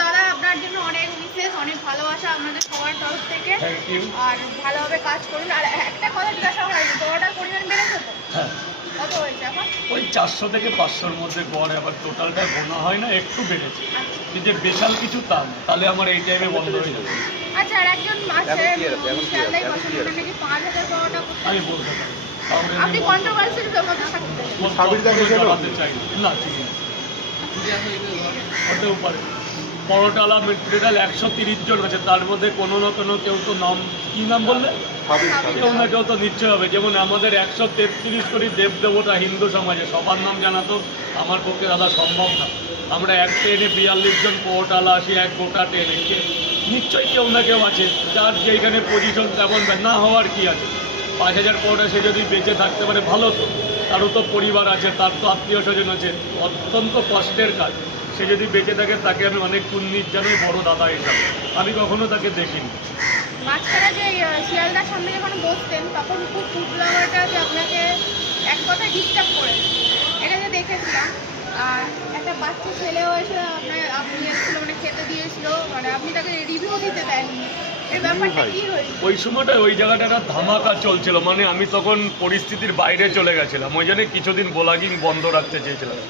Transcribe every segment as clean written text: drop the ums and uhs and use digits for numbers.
দাদা আপনার জন্য অনেক বিশেষ অনেক ভালোবাসা আপনাদের সবার তরফ থেকে। আর ভালোভাবে কাজ করুন। আর একটা কথা জিজ্ঞাসা করা হয়েছে, গড়টার পরিমাণ বেড়েছে তো? হ্যাঁ, কত হয়েছে এখন? ওই 400 থেকে 500-র মধ্যে গড়, আবার টোটালটা গোনা হয় না, একটু বেড়েছে। যে বিশাল কিছু তা না, তাহলে আমার এই টাইমে বন্ধ হয়ে যাবে। আচ্ছা, আর একজন আছে শিয়ালদায় বসেন, ওনার নাকি 5000 গড়টা করতে। আমি বলতে পারি, আপনি কন্ট্রোভার্সির মধ্যে থাকতে চাই না, ঠিক আছে, হতেও পারে। পরোটালা মেটেরিয়াল 130 জন আছে, তার মধ্যে কোনো না কোনো কেউ তো নাম, কি নাম বললে, কেউ না কেউ তো নিশ্চয় হবে। যেমন আমাদের 133 কোটি দেবদেবতা হিন্দু সমাজে, সবার নাম জানা তো আমার পক্ষে দাদা সম্ভব না। আমরা এক ট্রেনে 42 জন পরোটালা আসি, এক গোটা ট্রেনে, নিশ্চয়ই কেউ না কেউ আছে যার যেখানে পজিশন তেমন না হওয়ার কি আছে। 5000 পরোটা সে যদি বেঁচে থাকতে পারে ভালো তো, তারও তো পরিবার আছে, তার তো আত্মীয় স্বজন আছে, অত্যন্ত কষ্টের কাজ। সে যদি বেঁচে থাকে তাকে আমি অনেক পুণ্যিত জানি, বড় দাদা হিসাবে আমি কখনো তাকে দেখিনি। মাঝখানে যে শিয়ালদার সামনে যখন বসতেন তখন খুব ফুড ব্লগারটা যে আপনাকে এক কথায় ডিস্টার্ব করে, এটা যে দেখেছিলাম। আর একটা বাচ্চা ছেলেও এসে আপনি এসেছিল, মানে খেতে দিয়েছিল, মানে আপনি তাকে রিভিউ দিতে দেননি, এই ব্যাপারটা কি হয়েছে? ওই সময়টা ওই জায়গাটা একটা ধামাকা চলছিল, মানে আমি তখন পরিস্থিতির বাইরে চলে গেছিলাম, ওই জন্য কিছুদিন ব্লগিং বন্ধ রাখতে চেয়েছিলাম।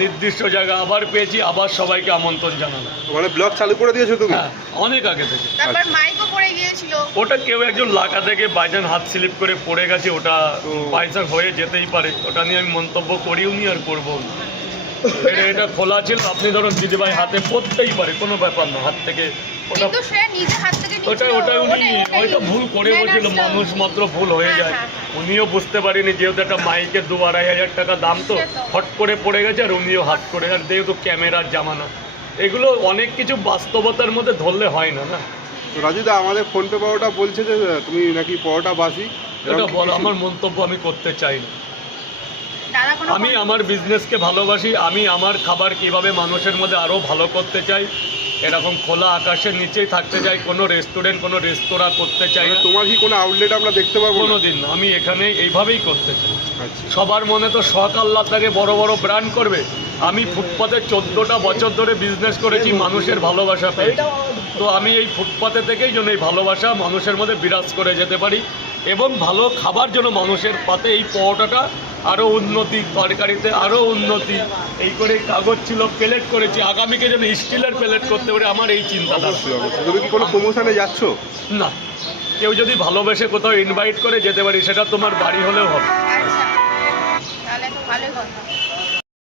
নির্দিষ্ট জায়গা আবার পেয়েছি, আবার সবাইকে আমন্ত্রণ জানানো। মানে ব্লগ চালু করে দিয়েছো তুমি? হ্যাঁ, অনেক আগে থেকে। তারপর মাইকও পড়ে গিয়েছিল। ওটা কেউ একজন লাকা থেকে বাইচান্স হাত স্লিপ করে পড়ে গেছে, ওটা বাইচান্স হয়ে যেতেই পারে, ওটা নিয়ে আমি মন্তব্য করিও নি আর করবো না। এটা খোলা ছিল, আপনি ধরুন দিদিভাই হাতে পড়তেই পারে, কোনো ব্যাপার না, হাত থেকে ওটা ওটা উনি হয়তো ভুল করে বলছিল, মানুষ মাত্র ভুল হয়ে যায়। উনিও বুঝতে পারেনি, যেহেতু একটা মাইকের 2-2.5 টাকা দাম, তো হট করে পড়ে গেছে, আর উনিও হাত করে, আর যেহেতু ক্যামেরার জামানা, এগুলো অনেক কিছু বাস্তবতার মধ্যে ধরলে হয় না। না রাজুদা, আমাদের ফোনপে পরোটা বলছে যে তুমি নাকি পরোটা বাসি, এটা বলো, আমার মন্তব্য আমি করতে চাই না। আমি আমার বিজনেসকে ভালোবাসি, আমি আমার খাবার কিভাবে মানুষের মধ্যে আরও ভালো করতে চাই, এরকম খোলা আকাশের নিচেই থাকতে চাই, কোনো রেস্টুরেন্ট কোনো রেস্তোরাঁ করতে চাই না। তোমার কি কোনো আউটলেট আমরা দেখতে পাবো? কোনো দিন না, আমি এখানে এইভাবেই করতে চাই। সবার মনে তো শখ আল্লাহ থাকে বড় বড় ব্র্যান্ড করবে, আমি ফুটপাতে 14টা বছর ধরে বিজনেস করেছি, মানুষের ভালোবাসা পেয়েছি। তো আমি এই ফুটপাতে থেকেই যেন এই ভালোবাসা মানুষের মধ্যে বিরাজ করে যেতে পারি, এবং ভালো খাবার জন্য মানুষের পাতে এই পরোটাটা আরও উন্নতি, তরকারিতে আরও উন্নতি, এই করে কাগজ ছিল প্লেট করেছি, আগামীকে যেন স্টিলের প্লেট করতে পারে, আমার এই চিন্তাটা। তুমি কি কোনো প্রমোশনে যাচ্ছ? না, কেউ যদি ভালোবেসে কোথাও ইনভাইট করে যেতে পারি, সেটা তোমার বাড়ি হলেও হবে। আচ্ছা, তাহলে তো ভালোই কথা।